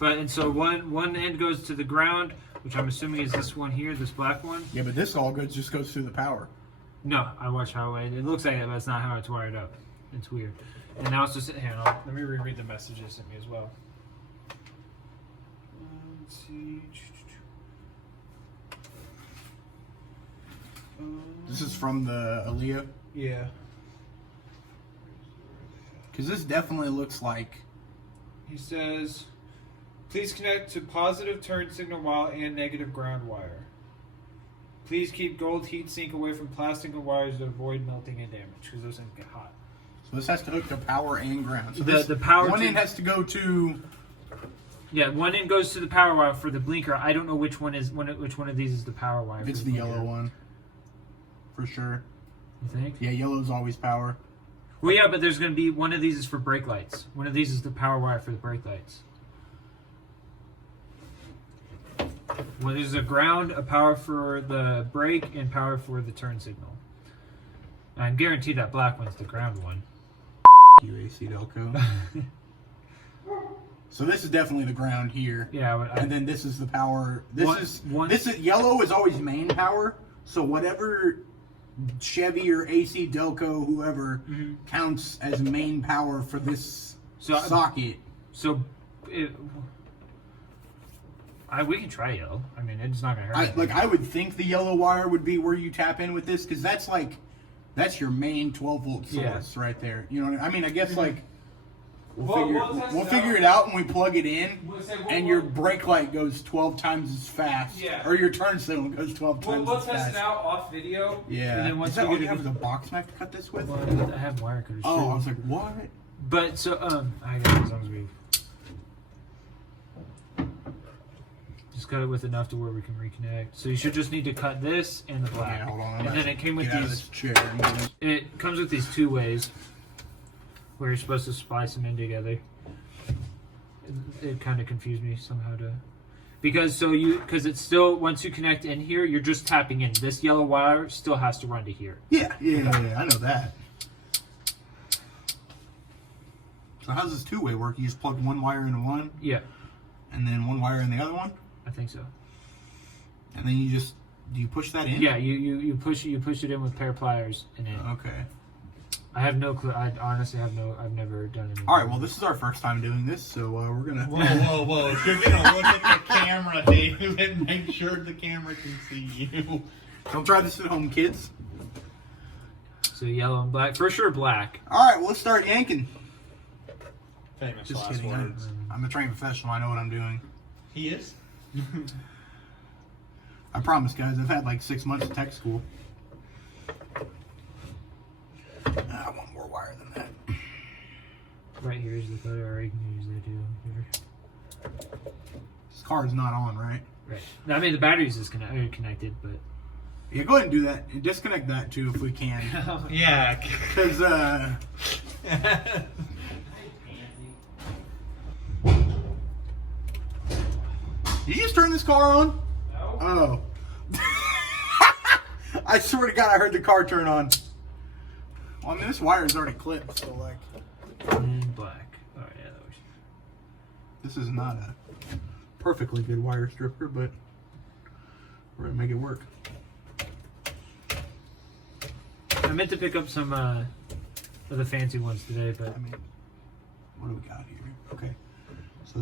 And so one end goes to the ground, which I'm assuming is this one here, this black one. Yeah, but this all just goes through the power. No, I watched how it looks like it, but it's not how it's wired up. It's weird. And now it's just here. Let me reread the message they sent me as well. Let's see. This is from the Aaliyah. Yeah. Because this definitely looks like... He says, please connect to positive turn signal wire and negative ground wire. Please keep gold heat sink away from plastic and wires to avoid melting and damage, because those things get hot. So this has to hook to power and ground. So The power one end has to go to... Yeah, one end goes to the power wire for the blinker. I don't know which one of these is the power wire. It's the yellow one. For sure. You think? Yeah, yellow's always power. Well, yeah, but there's going to be one of these is for brake lights. One of these is the power wire for the brake lights. Well, there's a ground, a power for the brake, and power for the turn signal. I'm guaranteed that black one's the ground one. AC Delco. So this is definitely the ground here. Yeah, and then this is the power. This one, is yellow is always main power. So whatever Chevy or AC Delco, whoever counts as main power for this socket. So we can try yellow. I mean, it's not gonna hurt. I would think the yellow wire would be where you tap in with this, because that's your main 12-volt source right there. You know what I mean? I guess we'll figure it out when we plug it in, and your brake light goes 12 times as fast, or your turn signal goes 12 times as fast. We'll test it out off video. Yeah. And then once is that all you have is a box knife to cut this with? Well, I have wire cutters. Oh, I was like, what? But so I got as long as we just cut it with enough to where we can reconnect. So you should just need to cut this and the black. Yeah, hold on. And then it came with these. It comes with these 2 ways where you're supposed to splice them in together. It kind of confused me somehow because it's still, once you connect in here, you're just tapping in. This yellow wire still has to run to here. Yeah, I know that. So how does this 2-way work? You just plug one wire into one? Yeah. And then one wire in the other one? I think so. And then do you push that in? Yeah, you push it in with pair of pliers in it. Okay. I have no clue. I honestly have I've never done it. Alright, well this is our first time doing this, so we're gonna... Whoa. You're gonna look at the camera, Dave, and make sure the camera can see you. Don't try this at home, kids. So yellow and black. For sure black. Alright, well, let's start yanking. Famous Just last kidding. words. I'm a trained professional. I know what I'm doing. He is? I promise, guys. I've had like 6 months of tech school. I want more wire than that. Right here is the cutter, or you can use that too. Here. This car is not on, right? Right. I mean, the batteries is connected, but... Yeah, go ahead and do that. And disconnect that too if we can. Yeah. Because, Did you just turn this car on? No. Oh. I swear to God, I heard the car turn on. Well, I mean, this wire is already clipped, so like... And black. Oh, yeah, that was... This is not a perfectly good wire stripper, but we're gonna make it work. I meant to pick up some of the fancy ones today, but... I mean, what do we got here? Okay. So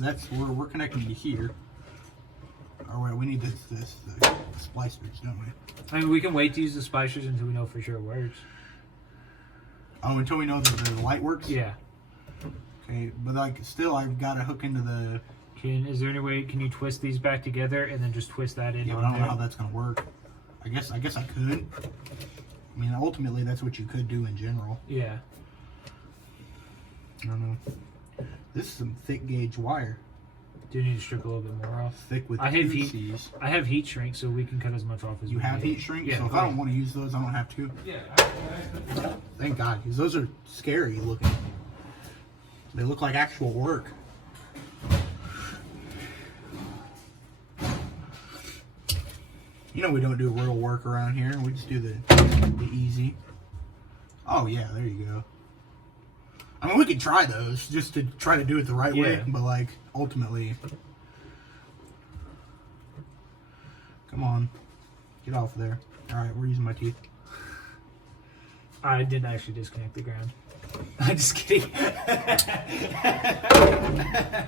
that's where we're connecting to here. Or wait, we need the splicers, don't we? I mean, we can wait to use the splicers until we know for sure it works. Oh, until we know that the light works? Yeah. Okay, but like, still, I've got to hook into the... Is there any way, can you twist these back together and then just twist that in? Yeah, but I don't know how that's going to work. I guess I could. I mean, ultimately, that's what you could do in general. Yeah. I don't know. This is some thick gauge wire. Do you need to strip a little bit more off? Thick with I have C's. I have heat shrink, so we can cut as much off as You we have need. heat shrink? Yeah. So if I don't want to use those, I don't have to? Yeah. Thank God, because those are scary looking. They look like actual work. You know we don't do real work around here. We just do the easy. Oh yeah, there you go. I mean, we could try those just to try to do it the right way, Yeah. but like ultimately, come on, get off there. All right, we're using my teeth. I didn't actually disconnect the ground. I'm just kidding.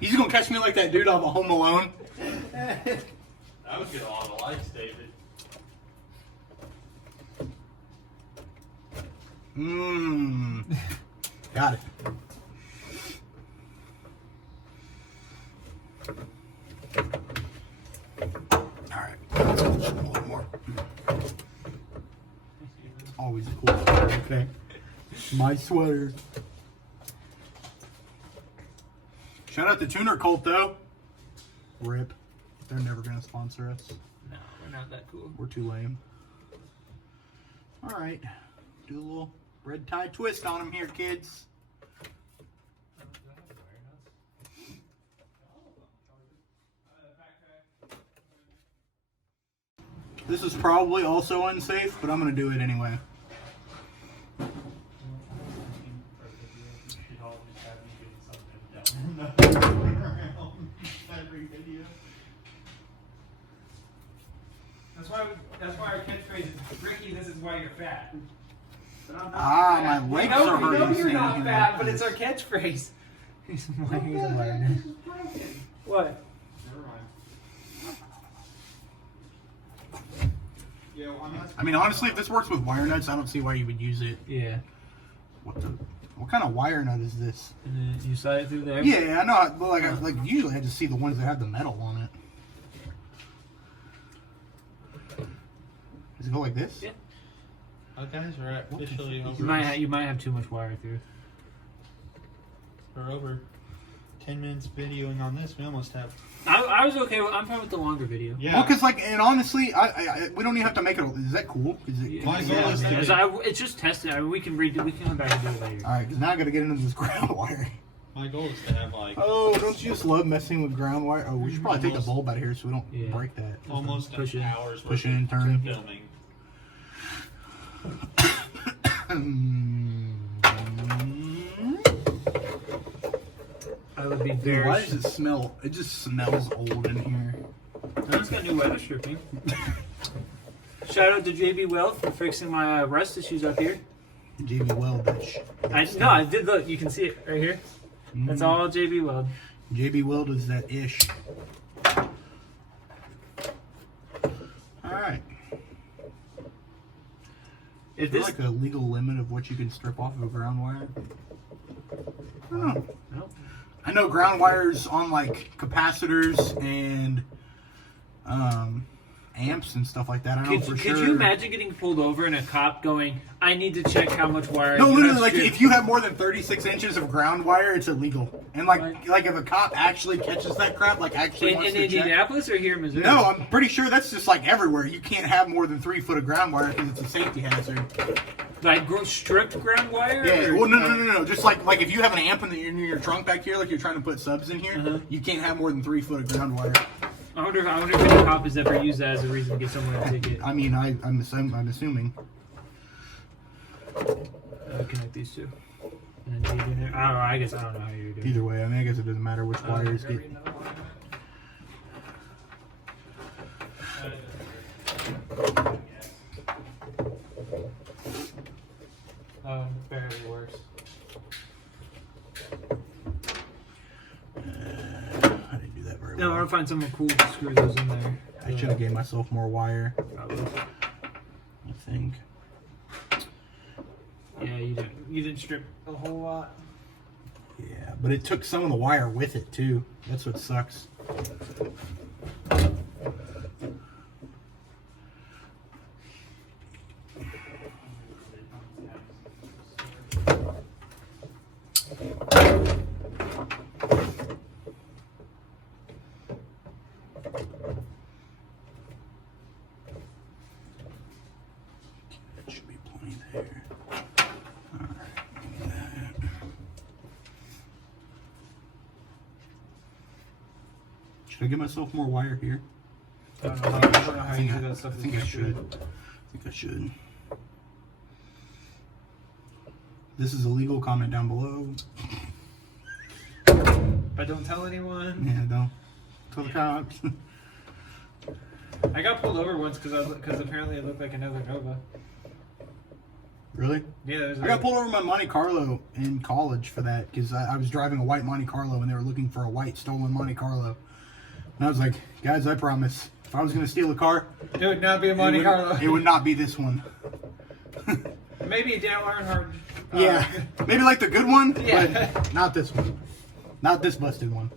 He's gonna catch me like that dude off of Home Alone. I would get all the lights, David. Mmm. Got it. Alright. Let's go a little more. Always a cool sweater, okay? My sweater. Shout out to Tuner Cult, though. RIP. They're never going to sponsor us. No, we're not that cool. We're too lame. Alright. Do a little red tie twist on them here, kids. This is probably also unsafe, but I'm going to do it anyway. That's why our catchphrase is Ricky, this is why you're fat. But I'm not Ah, fat. my legs we know, are we know hurting you're not standing fat, like but it's this. our catchphrase. What? Never mind. Yeah, well, I'm not. I mean, honestly, if this works with wire nuts, I don't see why you would use it. Yeah. What kind of wire nut is this? And then you saw it through there? Yeah, I know. But like usually I just see the ones that have the metal on it. Does it go like this? Yeah. Oh, guys, we're officially over. You might have too much wire through. We're over 10 minutes videoing on this. We almost have. I was okay. I'm fine with the longer video. Yeah. Well, because like, and honestly, we don't even have to make it. Is that cool? Is it? My goal is to As get- it's just tested. I mean, we can redo. We can come back and do it later. All right, because now I got to get into this ground wire. My goal is to have like Oh, don't you just love messing with ground wire? Oh, we should probably take the bulb out of here so we don't Yeah. break that. almost Push an it. hour's Push worth it and of turn. filming. I would be Dude, very. why does it smell? It just smells old in here. It's got new weather stripping. Shout out to JB Weld for fixing my rust issues up here. JB Weld, bitch. I did look. You can see it right here. That's all JB Weld. JB Weld is that ish. Alright. If Is there this like a legal limit of what you can strip off of a ground wire? I don't know. no. I know ground wires on like capacitors and amps and stuff like that. I know for Could sure. you imagine getting pulled over and a cop going, "I need to check how much wire"? No, you literally, have like stripped." if you have more than 36 inches of ground wire, it's illegal. And like, Right. like if a cop actually catches that crap, like actually in wants to check. Indianapolis or here in Missouri? No, I'm pretty sure that's just like everywhere. You can't have more than 3 foot of ground wire because it's a safety hazard. Like stripped ground wire. Yeah, or- well, no. Just like if you have an amp in your trunk back here, like you're trying to put subs in here, Uh-huh. you can't have more than 3 foot of ground wire. I wonder if any cop has ever used that as a reason to get someone a ticket. I mean, I'm assuming. Connect these two. And then leave in there. I don't know. I guess I don't know how you're doing. Either way, I mean, I guess it doesn't matter which wires get. Barely works. I didn't do that very No, I well. want to find someone cool to screw those in there. I should have gave myself more wire. Probably. I think. Yeah, you didn't strip a whole lot. Yeah, but it took some of the wire with it too. That's what sucks. That should be plenty there. Alright, give me that. Should I give myself more wire here? I don't know how you do that stuff. I think I should. This is illegal. Comment down below. don't tell anyone. Yeah, don't tell the cops. I got pulled over once because apparently it looked like another Nova. Really? Yeah, there's I got pulled over in my Monte Carlo in college for that because I was driving a white Monte Carlo and they were looking for a white stolen Monte Carlo. And I was like, guys, I promise, if I was going to steal a car, It would not be a Monte Carlo. it would not be this one. Maybe a Dale Earnhardt. Yeah, maybe like the good one, Yeah. but not this one. Not this busted one.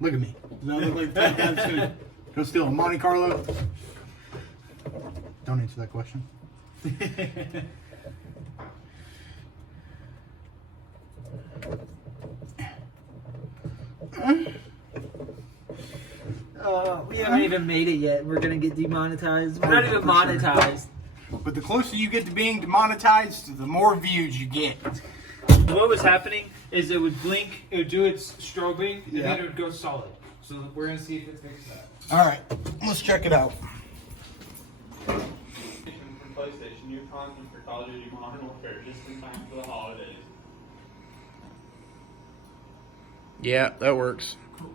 Look at me. Does that look like that guy's gonna go steal a Monte Carlo? Don't answer that question. We haven't even made it yet. We're gonna get demonetized. We're not even For sure. monetized. But the closer you get to being demonetized, the more views you get. What was happening is it would blink. It would do its strobing, and Yeah. then it would go solid. So we're gonna see if it fixes that. All right, let's check it out. For PlayStation, new content for Call of Duty Modern Warfare just in time for the holidays. Yeah, that works. Cool.